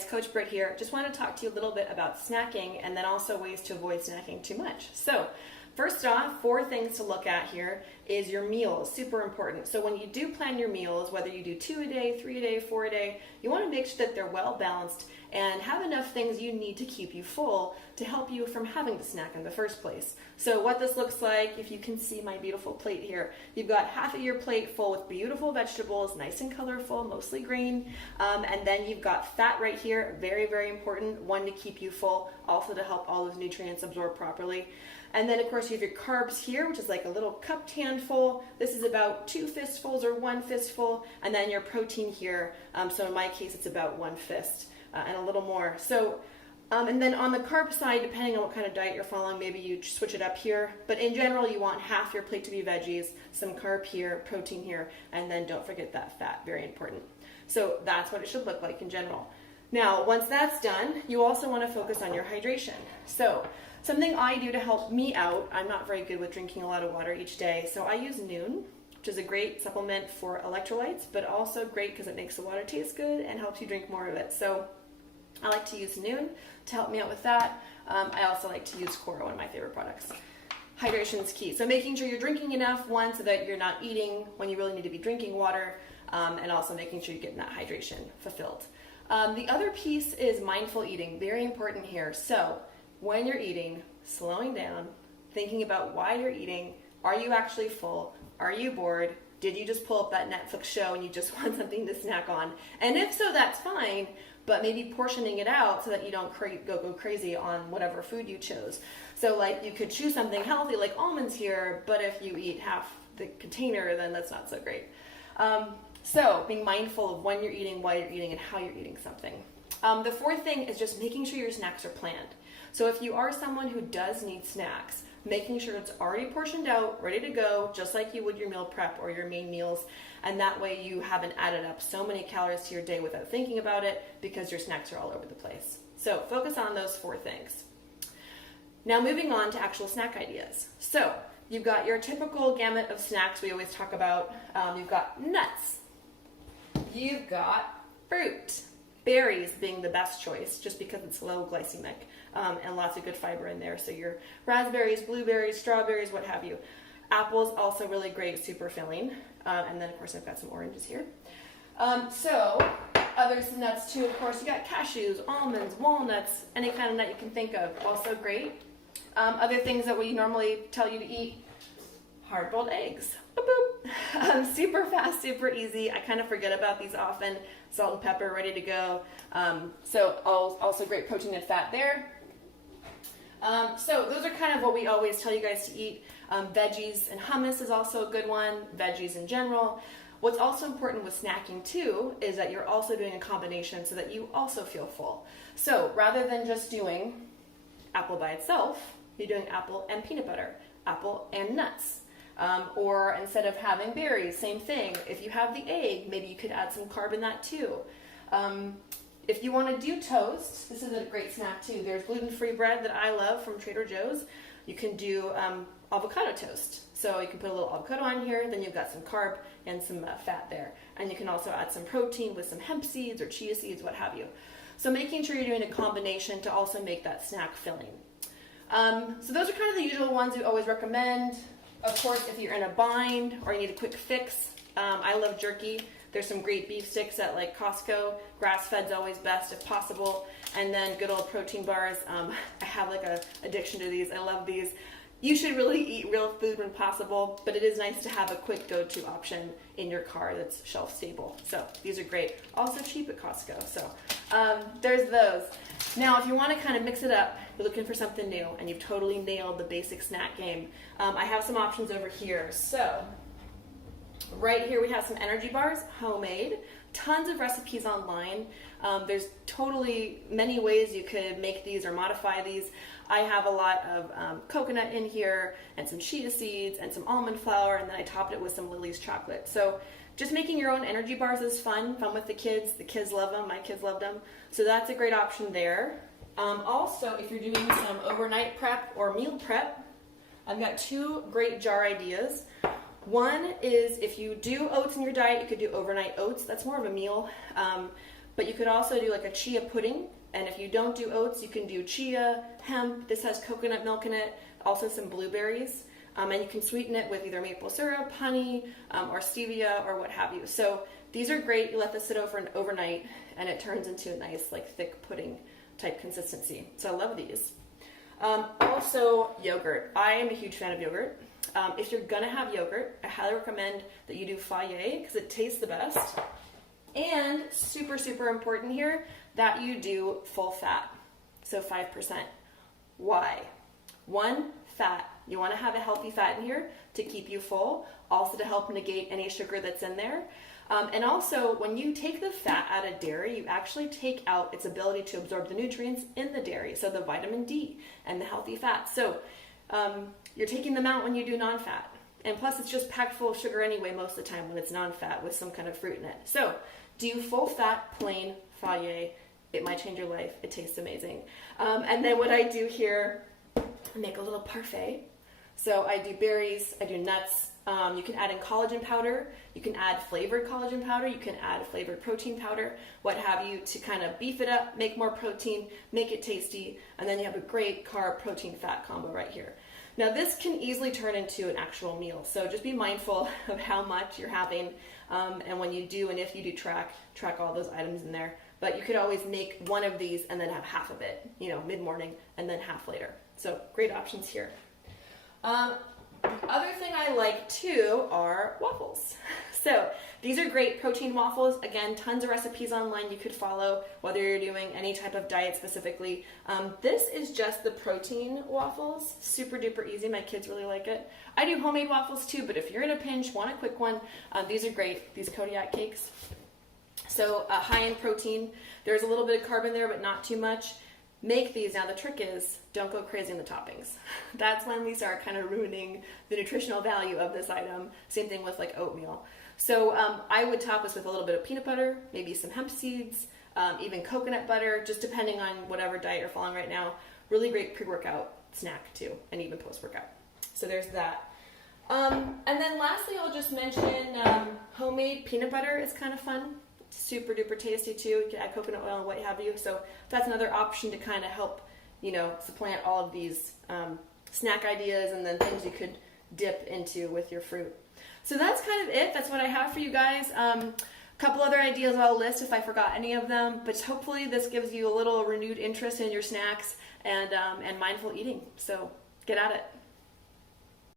guys, Coach Britt here. Just want to talk to you a little bit about snacking and then also ways to avoid snacking too much. So first off, 4 things to look at here is your meals, super important. So when you do plan your meals, whether you do 2 a day, 3 a day, 4 a day, you want to make sure that they're well balanced and have enough things you need to keep you full to help you from having to snack in the first place. So what this looks like, if you can see my beautiful plate here, you've got half of your plate full with beautiful vegetables, nice and colorful, mostly green, and then you've got fat right here, very, very important, one to keep you full, also to help all those nutrients absorb properly. And then of course you have your carbs here, which is like a little cupped handful. This is about 2 fistfuls or 1 fistful, and then your protein here, so in my case it's about 1 fist. And a little more. So, and then on the carb side, depending on what kind of diet you're following, maybe you switch it up here. But in general, you want half your plate to be veggies, some carb here, protein here, and then don't forget that fat, very important. So that's what it should look like in general. Now, once that's done, you also want to focus on your hydration. So something I do to help me out, I'm not very good with drinking a lot of water each day, so I use Noon, which is a great supplement for electrolytes, but also great because it makes the water taste good and helps you drink more of it. So I like to use Noon to help me out with that. I also like to use Cora, one of my favorite products. Hydration is key. So making sure you're drinking enough, one, so that you're not eating when you really need to be drinking water, and also making sure you're getting that hydration fulfilled. The other piece is mindful eating, very important here. So when you're eating, slowing down, thinking about why you're eating, are you actually full? Are you bored? Did you just pull up that Netflix show and you just want something to snack on? And if so, that's fine, but maybe portioning it out so that you don't go crazy on whatever food you chose. So like you could choose something healthy like almonds here, but if you eat half the container, then that's not so great. So being mindful of when you're eating, why you're eating, and how you're eating something. The 4th thing is just making sure your snacks are planned. So if you are someone who does need snacks, making sure it's already portioned out, ready to go, just like you would your meal prep or your main meals, and that way you haven't added up so many calories to your day without thinking about it because your snacks are all over the place. So focus on those 4 things. Now moving on to actual snack ideas. So you've got your typical gamut of snacks we always talk about. You've got nuts, you've got fruit, berries being the best choice just because it's low glycemic and lots of good fiber in there. So your raspberries, blueberries, strawberries, what have you. Apples also really great, super filling. And then of course I've got some oranges here. So other nuts too, of course, you got cashews, almonds, walnuts, any kind of nut you can think of, also great. Other things that we normally tell you to eat, hard-boiled eggs. Boop, boop. Super fast, super easy. I kind of forget about these often. Salt and pepper, ready to go. So also great protein and fat there. So those are kind of what we always tell you guys to eat. Veggies and hummus is also a good one, veggies in general. What's also important with snacking too is that you're also doing a combination so that you also feel full. So rather than just doing apple by itself, you're doing apple and peanut butter, apple and nuts. Or instead of having berries, same thing. If you have the egg, maybe you could add some carb in that too. If you want to do toast, this is a great snack too. There's gluten-free bread that I love from Trader Joe's. You can do avocado toast. So you can put a little avocado on here, then you've got some carb and some fat there. And you can also add some protein with some hemp seeds or chia seeds, what have you. So making sure you're doing a combination to also make that snack filling. So those are kind of the usual ones we always recommend. Of course, if you're in a bind or you need a quick fix, I love jerky. There's some great beef sticks at like Costco. Grass-fed's always best if possible. And then good old protein bars. I have like a addiction to these. I love these. You should really eat real food when possible, but it is nice to have a quick go-to option in your car that's shelf stable. So these are great. Also cheap at Costco. So there's those. Now, if you want to kind of mix it up, you're looking for something new, and you've totally nailed the basic snack game, I have some options over here. So right here we have some energy bars, homemade, tons of recipes online. There's totally many ways you could make these or modify these. I have a lot of coconut in here and some chia seeds and some almond flour, and then I topped it with some Lily's chocolate. So just making your own energy bars is fun with the kids. The kids love them, my kids loved them. So that's a great option there. Also, if you're doing some overnight prep or meal prep, I've got 2 great jar ideas. One is if you do oats in your diet, you could do overnight oats. That's more of a meal. but you could also do like a chia pudding. And if you don't do oats, you can do chia, hemp. This has coconut milk in it, also some blueberries. And you can sweeten it with either maple syrup, honey, or stevia, or what have you. So these are great. You let this sit overnight, and it turns into a nice, like, thick pudding type consistency. So I love these. Also, yogurt. I am a huge fan of yogurt. If you're gonna have yogurt, I highly recommend that you do Fage because it tastes the best. And super, super important here that you do full fat. So 5%. Why? One, fat. You want to have a healthy fat in here to keep you full, also to help negate any sugar that's in there. And also, when you take the fat out of dairy, you actually take out its ability to absorb the nutrients in the dairy, so the vitamin D and the healthy fats. So you're taking them out when you do non-fat. And plus, it's just packed full of sugar anyway most of the time when it's non-fat with some kind of fruit in it. So do full fat, plain Fage. It might change your life. It tastes amazing. And then what I do here, I make a little parfait. So I do berries, I do nuts. You can add in collagen powder. You can add flavored collagen powder. You can add flavored protein powder, what have you, to kind of beef it up, make more protein, make it tasty, and then you have a great carb protein fat combo right here. Now this can easily turn into an actual meal, so just be mindful of how much you're having, and when you do, and if you do track all those items in there. But you could always make one of these and then have half of it, mid-morning, and then half later. So great options here. The other thing I like too are waffles. So these are great protein waffles. Again, tons of recipes online you could follow, whether you're doing any type of diet specifically. This is just the protein waffles. Super duper easy. My kids really like it. I do homemade waffles too, but if you're in a pinch, want a quick one, these are great. These Kodiak cakes. So high in protein. There's a little bit of carb in there, but not too much. Make these. Now the trick is, don't go crazy in the toppings. That's when we start kind of ruining the nutritional value of this item. Same thing with like oatmeal. So I would top this with a little bit of peanut butter, maybe some hemp seeds, even coconut butter, just depending on whatever diet you're following right now. Really great pre-workout snack too, and even post-workout. So there's that. And then lastly, I'll just mention homemade peanut butter is kind of fun. Super duper tasty too. You can add coconut oil and what have you. So that's another option to kind of help, supplant all of these snack ideas and then things you could dip into with your fruit. So that's kind of it. That's what I have for you guys. A couple other ideas I'll list if I forgot any of them, but hopefully this gives you a little renewed interest in your snacks and mindful eating. So get at it.